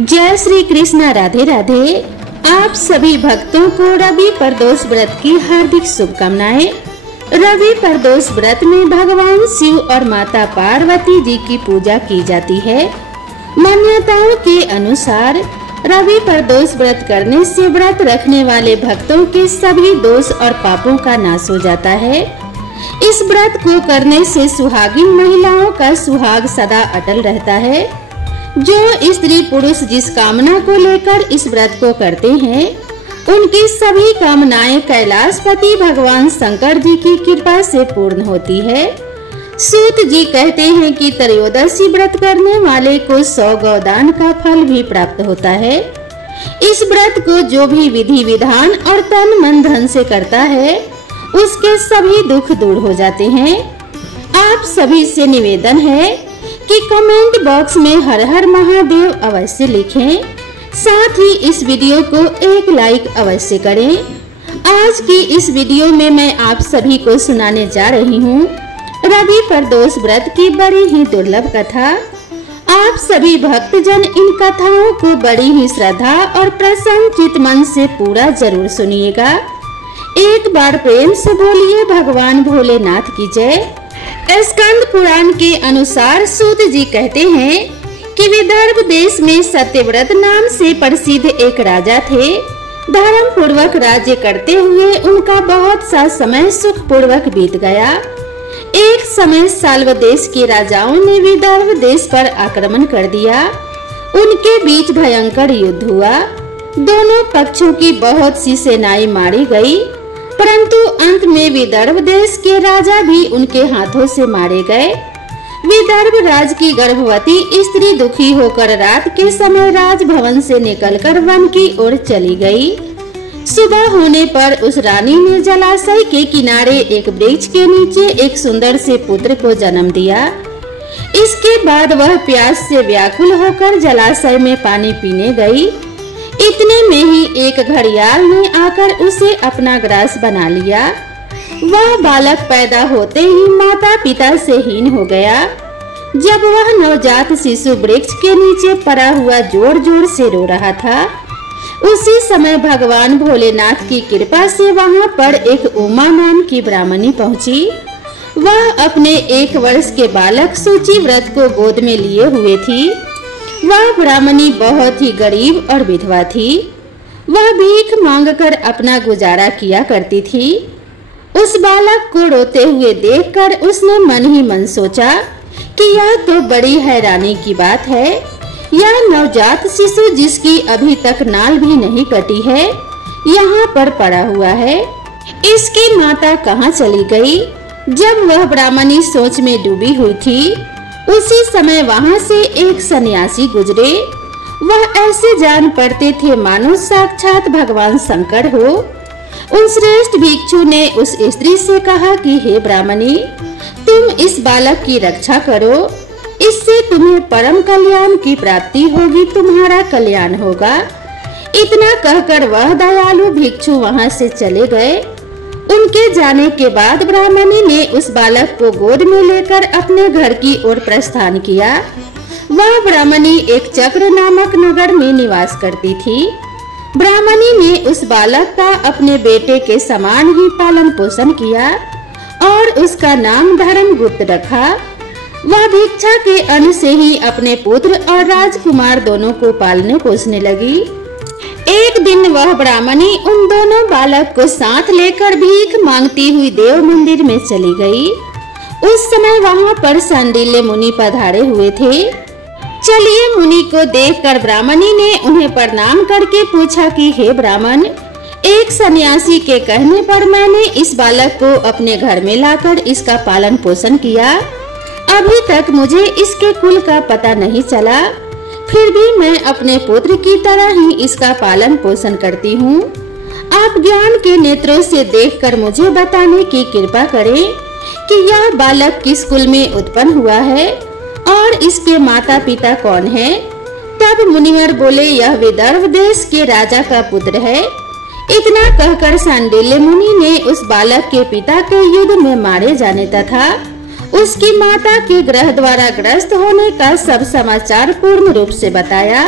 जय श्री कृष्ण, राधे राधे। आप सभी भक्तों को रवि प्रदोष व्रत की हार्दिक शुभकामनाएं। रवि प्रदोष व्रत में भगवान शिव और माता पार्वती जी की पूजा की जाती है। मान्यताओं के अनुसार रवि प्रदोष व्रत करने से व्रत रखने वाले भक्तों के सभी दोष और पापों का नाश हो जाता है। इस व्रत को करने से सुहागिन महिलाओं का सुहाग सदा अटल रहता है। जो स्त्री पुरुष जिस कामना को लेकर इस व्रत को करते हैं, उनकी सभी कामनाएं कैलाशपति भगवान शंकर जी की कृपा से पूर्ण होती है। सूत जी कहते हैं कि त्रयोदशी व्रत करने वाले को 100 गौदान का फल भी प्राप्त होता है। इस व्रत को जो भी विधि विधान और तन मन धन से करता है, उसके सभी दुख दूर हो जाते हैं। आप सभी से निवेदन है कि कमेंट बॉक्स में हर हर महादेव अवश्य लिखें। साथ ही इस वीडियो को एक लाइक अवश्य करें। आज की इस वीडियो में मैं आप सभी को सुनाने जा रही हूँ रवि प्रदोष व्रत की बड़ी ही दुर्लभ कथा। आप सभी भक्तजन इन कथाओं को बड़ी ही श्रद्धा और प्रसन्न चित मन से पूरा जरूर सुनिएगा। एक बार प्रेम से बोलिए भगवान भोलेनाथ की जय। स्कंद पुराण के अनुसार सूत जी कहते हैं कि विदर्भ देश में सत्यव्रत नाम से प्रसिद्ध एक राजा थे। धर्म पूर्वक राज्य करते हुए उनका बहुत सा समय सुख पूर्वक बीत गया। एक समय साल्व देश के राजाओं ने विदर्भ देश पर आक्रमण कर दिया। उनके बीच भयंकर युद्ध हुआ। दोनों पक्षों की बहुत सी सेनाएं मारी गई, परंतु अंत में विदर्भ देश के राजा भी उनके हाथों से मारे गए। विदर्भ राज की गर्भवती स्त्री दुखी होकर रात के समय राजभवन से निकलकर वन की ओर चली गई। सुबह होने पर उस रानी ने जलाशय के किनारे एक वृक्ष के नीचे एक सुंदर से पुत्र को जन्म दिया। इसके बाद वह प्यास से व्याकुल होकर जलाशय में पानी पीने गई। इतने में ही एक घड़ियाल ने आकर उसे अपना ग्रास बना लिया। वह बालक पैदा होते ही माता पिता से हीन हो गया। जब वह नवजात शिशु वृक्ष के नीचे पड़ा हुआ जोर जोर से रो रहा था, उसी समय भगवान भोलेनाथ की कृपा से वहां पर एक उमा नाम की ब्राह्मणी पहुंची। वह अपने 1 वर्ष के बालक सूचिव्रत को गोद में लिए हुए थी। वह ब्राह्मणी बहुत ही गरीब और विधवा थी। वह भीख मांगकर अपना गुजारा किया करती थी। उस बालक को रोते हुए देखकर उसने मन ही मन सोचा कि यह तो बड़ी हैरानी की बात है। यह नवजात शिशु जिसकी अभी तक नाल भी नहीं कटी है, यहाँ पर पड़ा हुआ है। इसकी माता कहाँ चली गई? जब वह ब्राह्मणी सोच में डूबी हुई थी, उसी समय वहां से एक सन्यासी गुजरे। वह ऐसे जान पड़ते थे मानो साक्षात भगवान शंकर हो। उन श्रेष्ठ भिक्षु ने उस स्त्री से कहा कि हे ब्राह्मणी, तुम इस बालक की रक्षा करो, इससे तुम्हें परम कल्याण की प्राप्ति होगी, तुम्हारा कल्याण होगा। इतना कहकर वह दयालु भिक्षु वहां से चले गए। उनके जाने के बाद ब्राह्मणी ने उस बालक को गोद में लेकर अपने घर की ओर प्रस्थान किया। वह ब्राह्मणी एक चक्र नामक नगर में निवास करती थी। ब्राह्मणी ने उस बालक का अपने बेटे के समान ही पालन पोषण किया और उसका नाम धर्मगुप्त रखा। वह भिक्षा के अन्न से ही अपने पुत्र और राजकुमार दोनों को पालने पोषने लगी। एक दिन वह ब्राह्मणी उन दोनों बालक को साथ लेकर भीख मांगती हुई देव मंदिर में चली गई। उस समय वहां पर सांडिल्य मुनि पधारे हुए थे। चलिए मुनि को देखकर ब्राह्मणी ने उन्हें प्रणाम करके पूछा कि हे ब्राह्मण, एक सन्यासी के कहने पर मैंने इस बालक को अपने घर में लाकर इसका पालन पोषण किया। अभी तक मुझे इसके कुल का पता नहीं चला, फिर भी मैं अपने पुत्र की तरह ही इसका पालन पोषण करती हूँ। आप ज्ञान के नेत्रों से देखकर मुझे बताने की कृपा करें कि यह बालक किस कुल में उत्पन्न हुआ है और इसके माता पिता कौन है। तब मुनिवर बोले, यह विदर्भ देश के राजा का पुत्र है। इतना कहकर सांडिल्य मुनि ने उस बालक के पिता के युद्ध में मारे जाने तथा उसकी माता के ग्रह द्वारा ग्रस्त होने का सब समाचार पूर्ण रूप से बताया।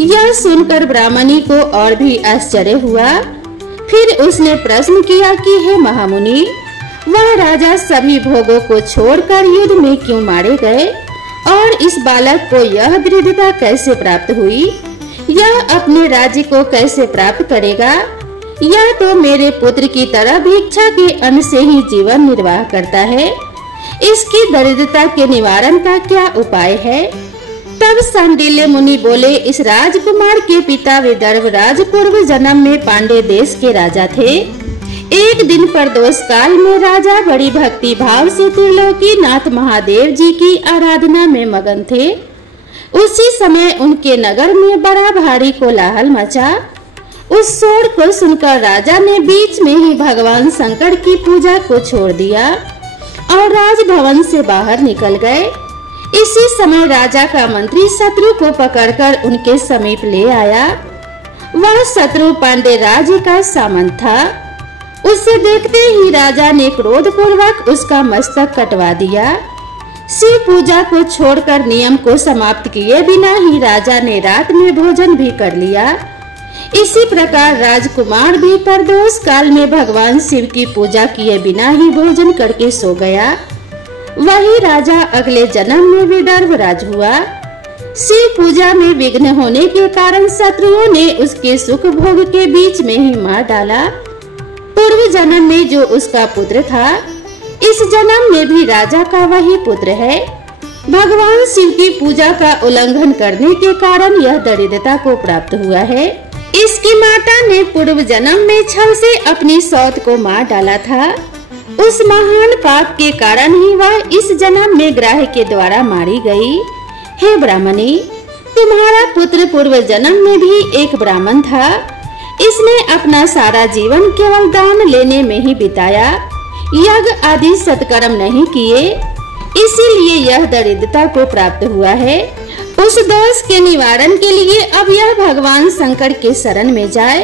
यह सुनकर ब्राह्मणी को और भी आश्चर्य हुआ। फिर उसने प्रश्न किया कि हे महामुनि, वह राजा सभी भोगों को छोड़कर युद्ध में क्यों मारे गए और इस बालक को यह दृढ़ता कैसे प्राप्त हुई? यह अपने राज्य को कैसे प्राप्त करेगा? यह तो मेरे पुत्र की तरह भिक्षा के अन्न से ही जीवन निर्वाह करता है। इसकी दरिद्रता के निवारण का क्या उपाय है? तब शांडिल्य मुनि बोले, इस राजकुमार के पिता विदर्भराज पूर्व जन्म में पांडे देश के राजा थे। एक दिन प्रदोष काल में राजा बड़ी भक्ति भाव से त्रिलोकीनाथ महादेव जी की आराधना में मगन थे। उसी समय उनके नगर में बड़ा भारी कोलाहल मचा। उस शोर को सुनकर राजा ने बीच में ही भगवान शंकर की पूजा को छोड़ दिया और राजभवन से बाहर निकल गए। इसी समय राजा का मंत्री शत्रु को पकड़कर उनके समीप ले आया। वह शत्रु पांडे राज्य का सामंत था। उसे देखते ही राजा ने क्रोध पूर्वक उसका मस्तक कटवा दिया। शिव पूजा को छोड़कर नियम को समाप्त किए बिना ही राजा ने रात में भोजन भी कर लिया। इसी प्रकार राजकुमार भी प्रदोष काल में भगवान शिव की पूजा किए बिना ही भोजन करके सो गया। वही राजा अगले जन्म में विदर्भराज हुआ। शिव पूजा में विघ्न होने के कारण शत्रुओं ने उसके सुख भोग के बीच में ही मार डाला। पूर्व जन्म में जो उसका पुत्र था, इस जन्म में भी राजा का वही पुत्र है। भगवान शिव की पूजा का उल्लंघन करने के कारण यह दरिद्रता को प्राप्त हुआ है। इसकी माता ने पूर्व जन्म में छल से अपनी सौत को मार डाला था। उस महान पाप के कारण ही वह इस जन्म में ग्राह के द्वारा मारी गई। हे ब्राह्मणी, तुम्हारा पुत्र पूर्व जन्म में भी एक ब्राह्मण था। इसने अपना सारा जीवन केवल दान लेने में ही बिताया, यज्ञ आदि सत्कर्म नहीं किए, इसीलिए यह दरिद्रता को प्राप्त हुआ है। उस दोष के निवारण के लिए अब यह भगवान शंकर के शरण में जाए।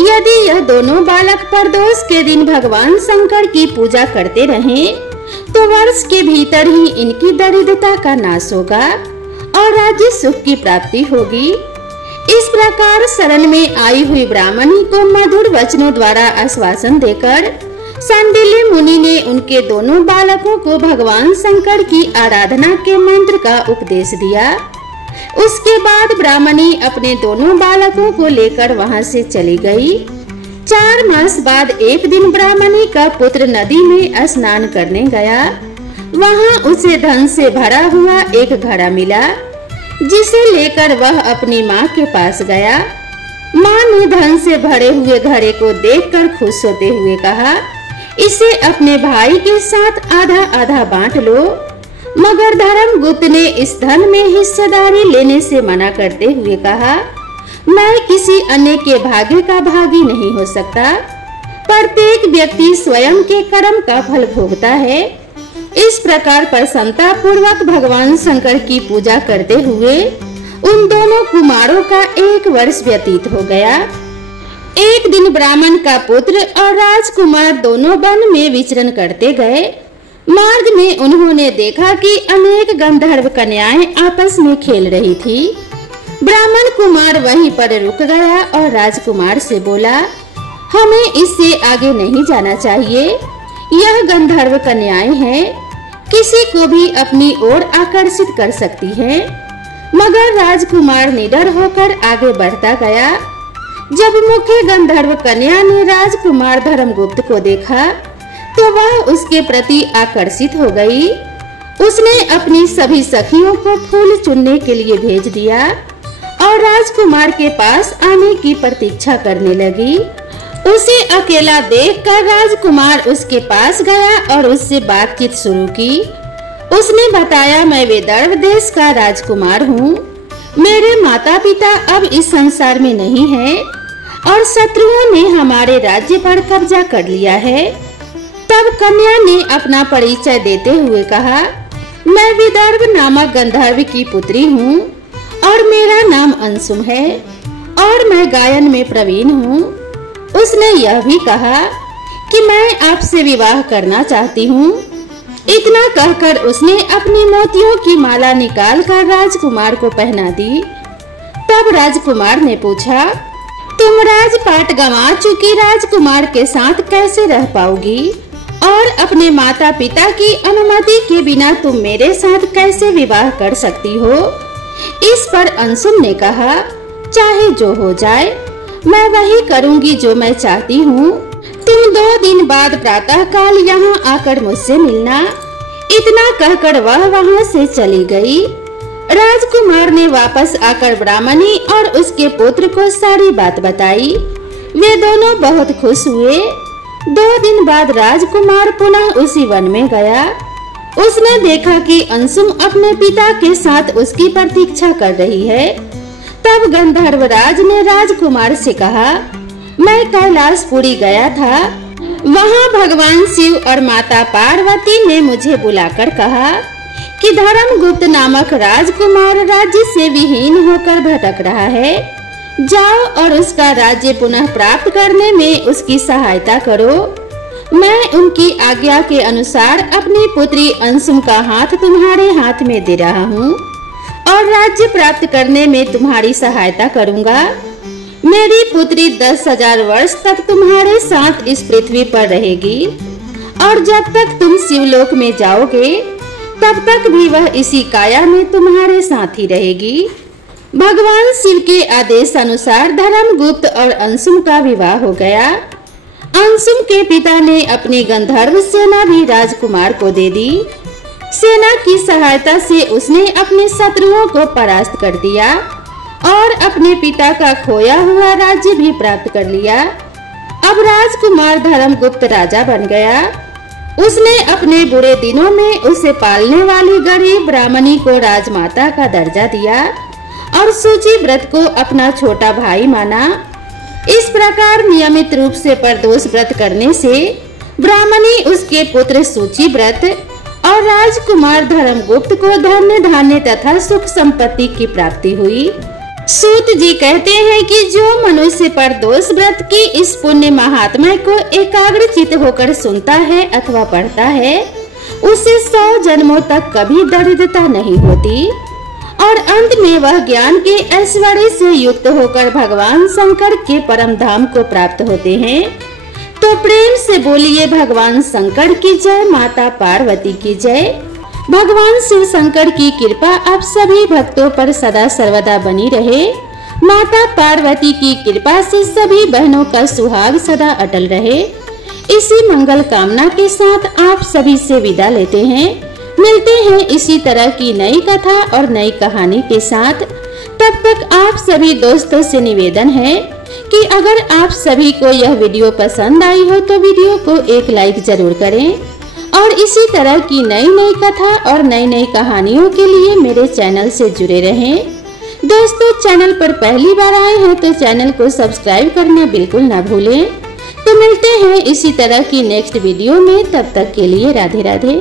यदि यह दोनों बालक प्रदोष के दिन भगवान शंकर की पूजा करते रहें, तो वर्ष के भीतर ही इनकी दरिद्रता का नाश होगा और राज्य सुख की प्राप्ति होगी। इस प्रकार शरण में आई हुई ब्राह्मणी को मधुर वचनों द्वारा आश्वासन देकर शांडिल्य मुनि ने उनके दोनों बालकों को भगवान शंकर की आराधना के मंत्र का उपदेश दिया। उसके बाद ब्राह्मणी अपने दोनों बालकों को लेकर वहां से चली गई। 4 मास बाद एक दिन ब्राह्मणी का पुत्र नदी में स्नान करने गया। वहां उसे धन से भरा हुआ एक घड़ा मिला, जिसे लेकर वह अपनी माँ के पास गया। माँ ने धन से भरे हुए घड़े को देखकर खुश होते हुए कहा, इसे अपने भाई के साथ आधा आधा बांट लो। मगर धर्मगुप्त ने इस धन में हिस्सेदारी लेने से मना करते हुए कहा, मैं किसी अन्य के भाग्य का भागी नहीं हो सकता। प्रत्येक व्यक्ति स्वयं के कर्म का फल भोगता है। इस प्रकार प्रसन्नता पूर्वक भगवान शंकर की पूजा करते हुए उन दोनों कुमारों का 1 वर्ष व्यतीत हो गया। एक दिन ब्राह्मण का पुत्र और राजकुमार दोनों वन में विचरण करते गए। मार्ग में उन्होंने देखा कि अनेक गंधर्व कन्याएं आपस में खेल रही थी। ब्राह्मण कुमार वहीं पर रुक गया और राजकुमार से बोला, हमें इससे आगे नहीं जाना चाहिए। यह गंधर्व कन्याएं हैं, किसी को भी अपनी ओर आकर्षित कर सकती हैं। मगर राजकुमार निडर होकर आगे बढ़ता गया। जब मुख्य गंधर्व कन्या ने राजकुमार धर्मगुप्त को देखा, तो वह उसके प्रति आकर्षित हो गई। उसने अपनी सभी सखियों को फूल चुनने के लिए भेज दिया और राजकुमार के पास आने की प्रतीक्षा करने लगी। उसे अकेला देखकर राजकुमार उसके पास गया और उससे बातचीत शुरू की। उसने बताया, मैं विदर्भ देश का राजकुमार हूँ। मेरे माता पिता अब इस संसार में नहीं है और शत्रुओं ने हमारे राज्य पर कब्जा कर लिया है। तब कन्या ने अपना परिचय देते हुए कहा, मैं विदर्भ नामक गंधर्व की पुत्री हूँ और मेरा नाम अंशुम है और मैं गायन में प्रवीण हूँ। उसने यह भी कहा कि मैं आपसे विवाह करना चाहती हूँ। इतना कहकर उसने अपनी मोतियों की माला निकालकर राजकुमार को पहना दी। तब तब राजकुमार ने पूछा, तुम राजपाट गंवा चुकी राजकुमार के साथ कैसे रह पाओगी और अपने माता पिता की अनुमति के बिना तुम मेरे साथ कैसे विवाह कर सकती हो? इस पर अंशुम ने कहा, चाहे जो हो जाए मैं वही करूंगी जो मैं चाहती हूँ। तुम 2 दिन बाद प्रातः काल यहाँ आकर मुझसे मिलना। इतना कहकर वह वहाँ से चली गई। राजकुमार ने वापस आकर ब्राह्मणी और उसके पुत्र को सारी बात बताई। वे दोनों बहुत खुश हुए। 2 दिन बाद राजकुमार पुनः उसी वन में गया। उसने देखा कि अंशुम अपने पिता के साथ उसकी प्रतीक्षा कर रही है। तब गंधर्वराज ने राजकुमार से कहा, मैं कैलाशपुरी गया था। वहाँ भगवान शिव और माता पार्वती ने मुझे बुलाकर कहा कि धर्मगुप्त नामक राजकुमार राज्य से विहीन होकर भटक रहा है। जाओ और उसका राज्य पुनः प्राप्त करने में उसकी सहायता करो। मैं उनकी आज्ञा के अनुसार अपनी पुत्री अंशुम का हाथ तुम्हारे हाथ में दे रहा हूँ और राज्य प्राप्त करने में तुम्हारी सहायता करूँगा। मेरी पुत्री 10,000 वर्ष तक तुम्हारे साथ इस पृथ्वी पर रहेगी और जब तक तुम शिवलोक में जाओगे तब तक भी वह इसी काया में तुम्हारे साथ ही रहेगी। भगवान शिव के आदेश अनुसार धर्मगुप्त और अंशुम का विवाह हो गया। अंशुम के पिता ने अपनी गंधर्व सेना भी राजकुमार को दे दी। सेना की सहायता से उसने अपने शत्रुओं को परास्त कर दिया और अपने पिता का खोया हुआ राज्य भी प्राप्त कर लिया। अब राजकुमार धर्मगुप्त राजा बन गया। उसने अपने बुरे दिनों में उसे पालने वाली गरीब ब्राह्मणी को राजमाता का दर्जा दिया और सूची व्रत को अपना छोटा भाई माना। इस प्रकार नियमित रूप से प्रदोष व्रत करने से ब्राह्मणी, उसके पुत्र सूची व्रत और राजकुमार धर्मगुप्त को धन्य धान्य तथा सुख संपत्ति की प्राप्ति हुई। सूत जी कहते हैं कि जो मनुष्य प्रदोष व्रत की इस पुण्य महात्मा को एकाग्रचित होकर सुनता है अथवा पढ़ता है, उसे 100 जन्मों तक कभी दरिद्रता नहीं होती और अंत में वह ज्ञान के ऐश्वर्य से युक्त होकर भगवान शंकर के परम धाम को प्राप्त होते हैं। तो प्रेम से बोलिए भगवान शंकर की जय, माता पार्वती की जय। भगवान शिव शंकर की कृपा आप सभी भक्तों पर सदा सर्वदा बनी रहे। माता पार्वती की कृपा से सभी बहनों का सुहाग सदा अटल रहे। इसी मंगल कामना के साथ आप सभी से विदा लेते हैं। मिलते हैं इसी तरह की नई कथा और नई कहानी के साथ। तब तक आप सभी दोस्तों से निवेदन है कि अगर आप सभी को यह वीडियो पसंद आई हो तो वीडियो को एक लाइक जरूर करें और इसी तरह की नई नई कथा और नई नई कहानियों के लिए मेरे चैनल से जुड़े रहें। दोस्तों, चैनल पर पहली बार आए हैं तो चैनल को सब्सक्राइब करना बिल्कुल ना भूलें। तो मिलते हैं इसी तरह की नेक्स्ट वीडियो में। तब तक के लिए राधे राधे।